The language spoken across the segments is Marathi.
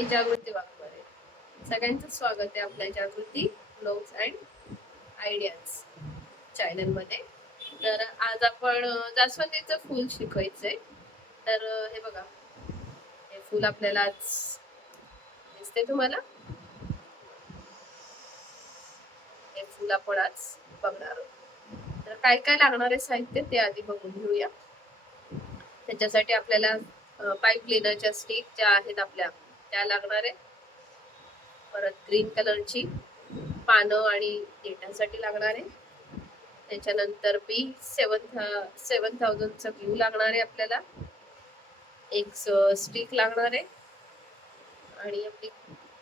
मी जागृती वाघमारे. सगळ्यांचं स्वागत आहे आपल्या जागृती ब्लॉग्स अँड आयडियाज चॅनल मध्ये. तर आज आपण जास्वंदीचं फूल शिकवायचंय. तर हे बघा, हे फूल आपल्याला आज दिसते तुम्हाला. हे फूल आपण आज बघणार आहोत. तर काय काय लागणार आहे साहित्य ते आधी बघून घेऊया. त्याच्यासाठी आपल्याला पाईप क्लीनरच्या स्टिक ज्या आहेत आपल्या त्या लागणार आहे. परत ग्रीन कलरची पानं आणि देठासाठी लागणार आहे. त्याच्यानंतर B7000चा ग्लू लागणार आहे आपल्याला. एक स्टिक लागणार आहे आणि आपली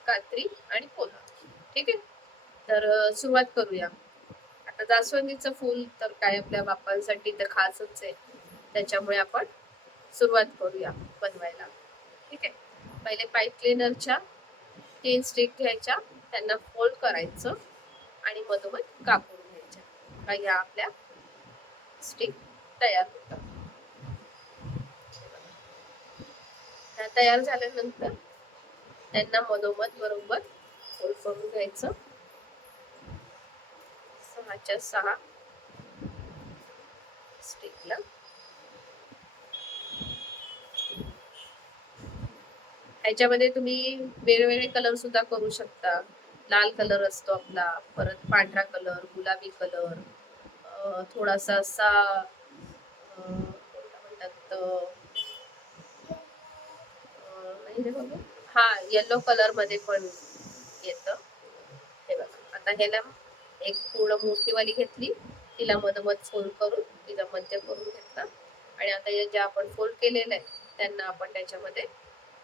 कात्री आणि पोला. ठीक आहे, तर सुरुवात करूया. आता जास्वंदीचं फूल तर काय आपल्या बाप्पांसाठी तर खासच आहे, त्याच्यामुळे आपण सुरुवात करूया बनवायला. ठीक आहे, पहिले पाईप क्लीनरच्या 3 स्टिक घ्यायच्या, त्यांना फोल्ड करायचं आणि मधोमध कापून घ्यायच्या. का ह्या आपल्या स्टिक तयार होतात. ह्या तयार झाल्यानंतर त्यांना मधोमध बरोबर फोल्ड करून घ्यायचं. 6च्या 6 स्टिकला. ह्याच्यामध्ये तुम्ही वेगवेगळे कलर सुद्धा करू शकता. लाल कलर असतो आपला, परत पांढरा कलर, गुलाबी कलर, थोडासा असा म्हणतात हा येलो कलर मध्ये पण येतं. हे बघा, आता ह्याला एक पूर्ण मोठी वाली घेतली, तिला मधोमध फोल्ड करून तिला मध्य करून घेतला आणि आता या ज्या आपण फोल्ड केलेल्या आहे त्यांना आपण त्याच्यामध्ये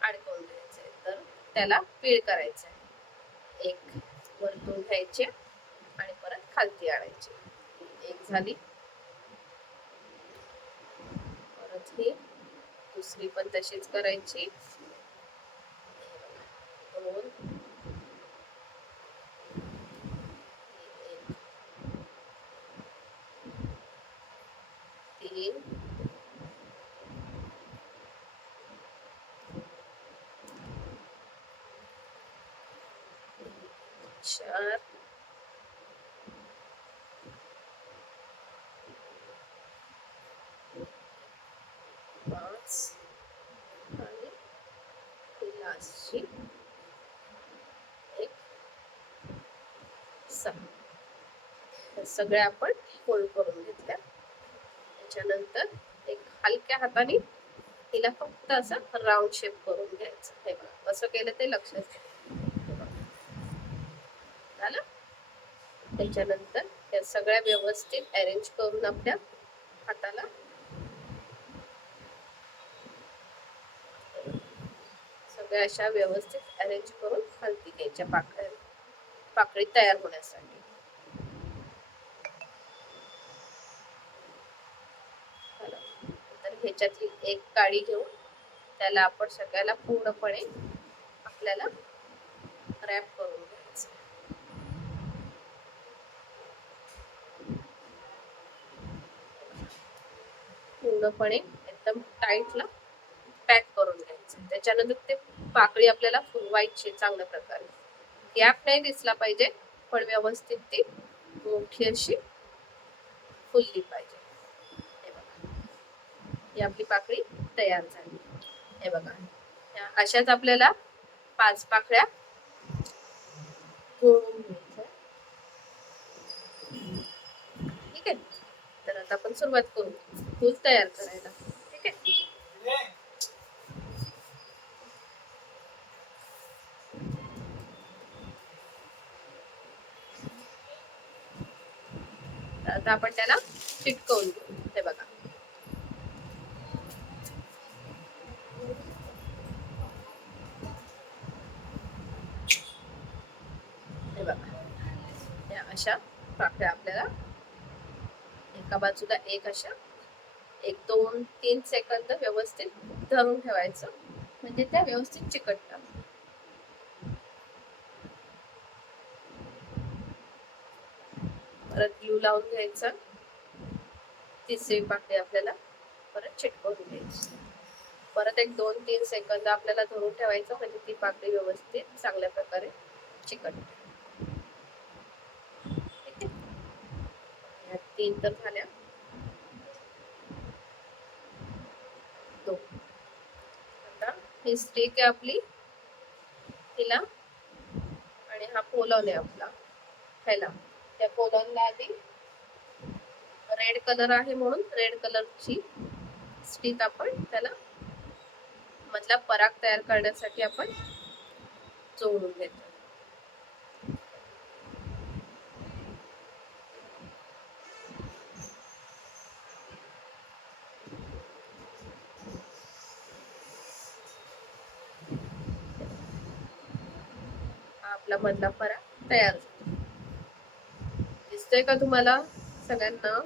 अडकवून द्यायचं आहे. तर त्याला पीळ करायचं आहे. एक वरतून घ्यायचे आणि परत खालती आणायची. एक झाली, परत ही दुसरी पण तशीच करायची. 2 3 4 5 आणि लास्टची 1 6. सगळ्या आपण फोल्ड करून घेतल्या. त्याच्यानंतर एक हलक्या हाताने तिला फक्त असं राऊंड शेप करून घ्यायचं. हे बघा, कसं केलं ते लक्षात झालं. त्याच्यानंतर या सगळ्या व्यवस्थित अरेंज करून आपल्या हाताला सगळ्या अशा व्यवस्थित अरेंज करून खालती घ्यायच्या पाकळी तयार होण्यासाठी. तर ह्याच्यातली एक काडी घेऊन त्याला आपण सगळ्याला पूर्णपणे आपल्याला रॅप करून घ्यायचं. पूर्णपणे एकदम टाईटला पॅक करून घ्यायचं. त्याच्यानंतर ते पाकळी आपल्याला फुलवायची चांगल्या प्रकारे. गॅप नाही दिसला पाहिजे, पण व्यवस्थित ती मोठी अशी फुलली पाहिजे. हे बघा, ही आपली पाकळी तयार झाली. हे बघा, अशाच आपल्याला 5 पाकळ्या गोळून घ्यायच्या. ठीक आहे, तर आता आपण सुरुवात करू फूल तयार करायला. ठीक आहे, आता आपण त्याला चिटकवून घेऊ. हे बघा, हे बघा, अशा पाकळ्या आपल्याला एका बाजूला एक अशा 1 2 3 सेकंद व्यवस्थित धरून ठेवायचं, म्हणजे त्या व्यवस्थित चिकटतात. परत ग्लू लावून घ्यायचा. तिसरी पाकळी आपल्याला परत चिटकवून घ्यायची. परत एक 2-3 सेकंद आपल्याला धरून ठेवायचं, म्हणजे ती पाकळी व्यवस्थित चांगल्या प्रकारे चिकटते. ठीक आहे, या 3 तर झाल्या. 2. आता ही स्टिक आहे आपली, तिला आणि हा पोलॉन आहे आपला, ह्याला त्या पोलॉनला आधी रेड कलर आहे म्हणून रेड कलरची स्टिक आपण त्याला मधला पराग तयार करण्यासाठी आपण जोडून घेतो. हा आपला मधला पराग तयार झाला. दिसतोय का तुम्हाला सगळ्यांना?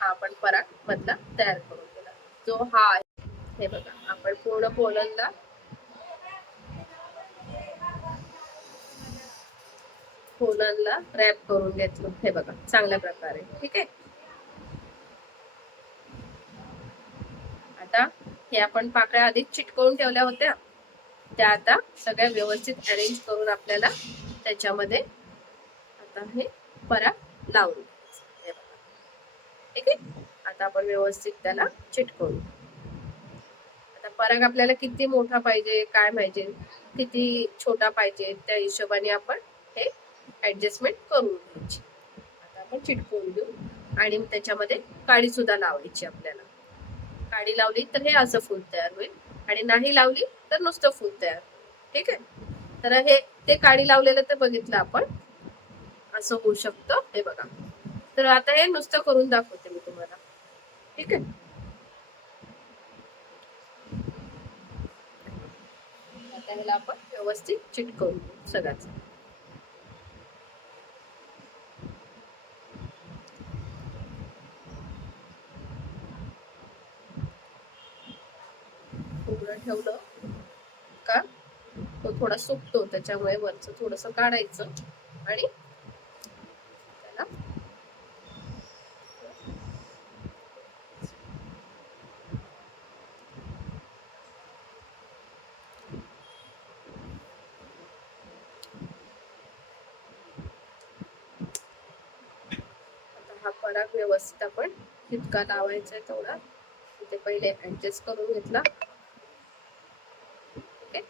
हा आपण पराग मधला तयार करून दिला. जो हा आहे, हे बघा, आपण पूर्ण पोलनला रॅप करून घेतलं, हे बघा, चांगल्या प्रकारे. ठीक आहे, आता हे आपण पाकळ्या आधीच चिटकवून ठेवल्या होत्या, त्या आता सगळ्या व्यवस्थित अरेंज करून आपल्याला त्याच्यामध्ये आता हे पराग लावून द्यायचं. ठीक आहे, आता आपण व्यवस्थित त्याला चिटकवू. आता पराग आपल्याला किती मोठा पाहिजे, काय पाहिजे, किती छोटा पाहिजे, त्या हिशोबाने आपण हे ऍडजस्टमेंट करून घ्यायची. आता आपण चिटकवून घेऊ आणि त्याच्यामध्ये काडी सुद्धा लावायची. आपल्याला काडी लावली तर हे असं फूल तयार होईल, आणि नाही लावली तर नुसतं फूल तयार होईल. ठीक आहे, तर हे ते काडी लावलेलं तर बघितलं आपण, असं होऊ शकतं. हे बघा, तर आता हे नुसतं करून दाखवते मी तुम्हाला. ठीक आहे, आता ह्याला आपण व्यवस्थित चिटकवून घेऊ सगळ्याच. उघडं ठेवलं का तो थोडा सुकतो, त्याच्यामुळे वरचं थोडस काढायचं आणि त्याला आता हा पराग व्यवस्थित आपण जितका लावायचा आहे तेवढा ते पहिले ऍडजस्ट करून घेतला. ठीक आहे,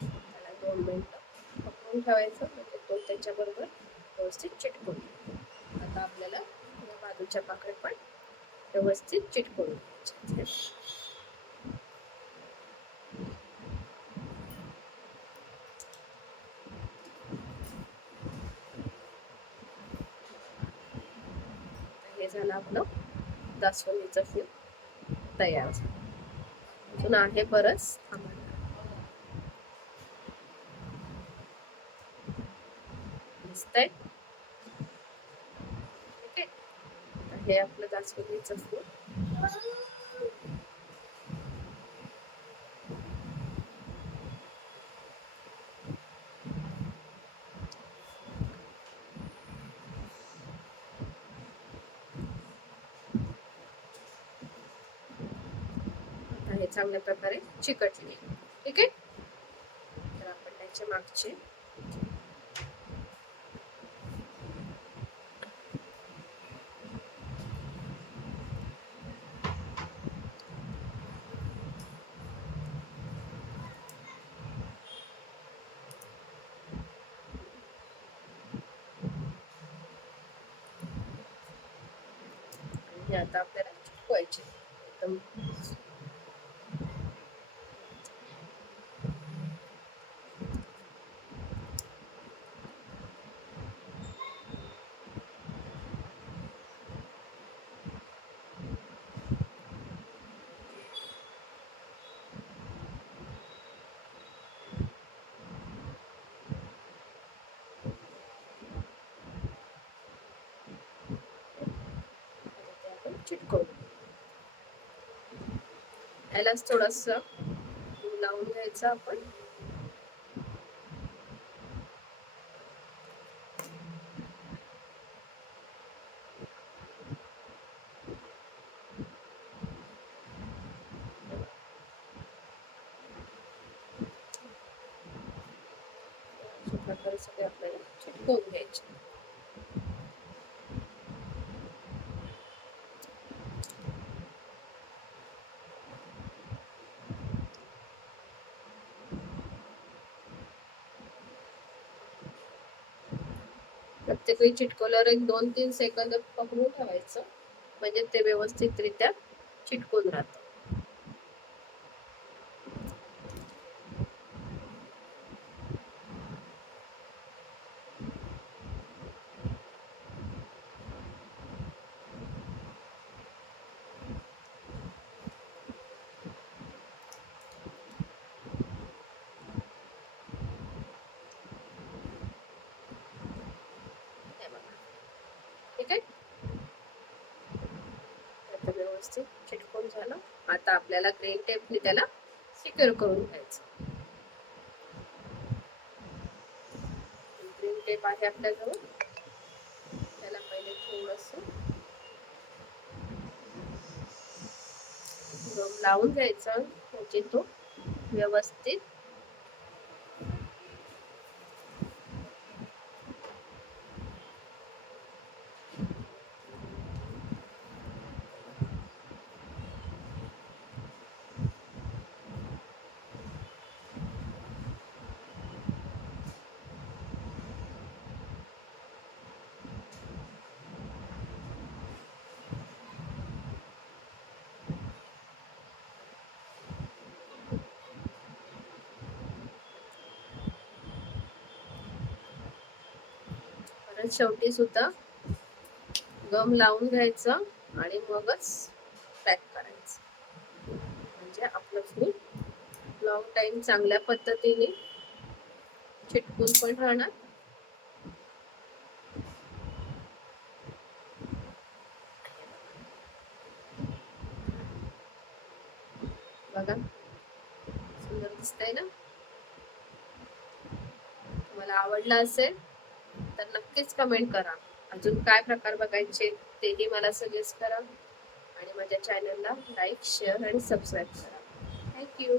त्याला 2 मिनिटं पकडून ठेवायचं, म्हणजे तो त्याच्याबरोबर व्यवस्थित चिटकून. आता आपल्याला या बाजूच्या पाकळ्या पण व्यवस्थित चिटकवून घ्यायच्या. हे झालं आपलं जास्वंदीचं फूल तयार झालं. अजून आहे बरंच. दिसतंय? ठीक आहे, हे आपलं जास्वंदीचं फूल हे चांगल्या प्रकारे चिकटले. ठीक आहे, तर आपण त्याच्या मागचे हे आता आपल्याला चिटकवायचे एकदम. चिटकवून यालाच थोडस लावून घ्यायचं आपण. प्रकारे सगळे आपल्याला चिटकवून घ्यायचे. प्रत्येक वेळी चिटकवल्यावर एक 2-3 सेकंद पकडून ठेवायचं, म्हणजे ते व्यवस्थितरित्या चिटकून राहतं. ठीक आहे, आता व्यवस्थित चिटकून झालं. आता आपल्याला ग्रीन टेपने त्याला सिक्युअर करून घ्यायचं. ग्रीन टेप आहे आपल्याजवळ, त्याला पहिले थोडस गम लावून घ्यायचं, म्हणजे तो व्यवस्थित शेवटी सुद्धा गम लावून घ्यायचं आणि मगच पॅक करायचं, म्हणजे आपलं फूल लॉंग टाइम चांगल्या पद्धतीने चिटकून पण राहणार. बघा सुंदर दिसतंय ना. तुम्हाला आवडलं असेल तर नक्कीच कमेंट करा. अजून काय प्रकार बघायचे तेही मला सजेस्ट करा आणि माझ्या चॅनलला लाईक, शेअर आणि सबस्क्राईब करा. थँक्यू.